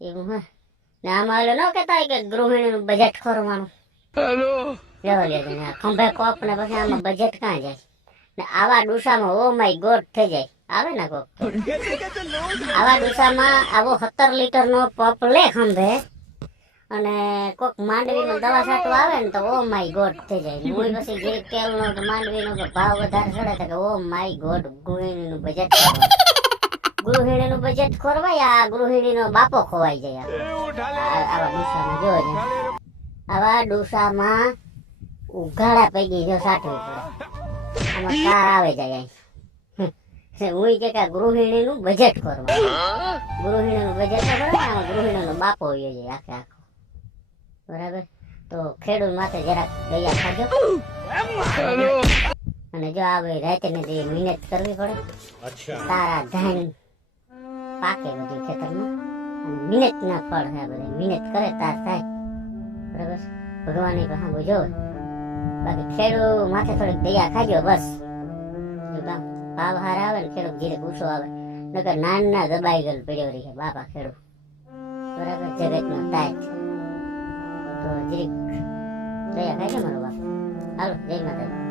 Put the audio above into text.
એવું હે ને આમાં ઓલો ન કહેતા હોય કે ગૃહિણીનું બજેટ ખોરવાનું. જવા દેજો ને આ ખંભે કોપ ને પછી આમાં બજેટ ક્યાં જાય ને આવા ડૂસામાં ઓ માય ગોડ થઈ જાય આવે ને કોક તો. આવા ડૂસામાં આવો 17 લીટરનો પપ લે ખંભે અને કોક માંડવીનો દવા છાંટવા આવે ને તો ઓ માય ગોડ થઈ જાય. હું પછી જે કેલનો કે માંડવીનો કે ભાવ વધારે ચડે તો કે ઓ માય ગોડ ગૃહિણીનું બજેટ ગૃહિણીનું બજેટ ખોરવાય. આ ગૃહિણીનો બાપો ખોવાઈ જાય. આવા ડૂસામાં જો આવા ડૂસામાં ઉઘાડા પૈકી જો સાટવી પડે આમાં કાર આવે જાય. હું કે ગૃહિણીનું બજેટ ખોરવા ગૃહિણીનું બજેટ ખોરવાય આમાં ગૃહિણીનો બાપો હોય જાય આખે આખો બરાબર. તો ખેડૂત માથે જરાક દયા ખાજો અને જો આવે રાતે ને જે મહેનત કરવી પડે તારા ધાન પાકે બધું ખેતરમાં અને મહેનત ના ફળ છે બધા મહેનત કરે તાર થાય બરાબર. ભગવાન ની કહા જો બાકી ખેડૂત માથે થોડીક દયા ખાજો બસ. ભાવ હાર આવે ને ખેડૂત ધીરે ગુસ્સો આવે નકર નાના દબાઈ ગયેલ પડ્યો રહી બાપા ખેડૂત બરાબર. જગતનો તાજ તો જીરીક દયા ખાજો મારો બાપ. હાલો જય માતાજી.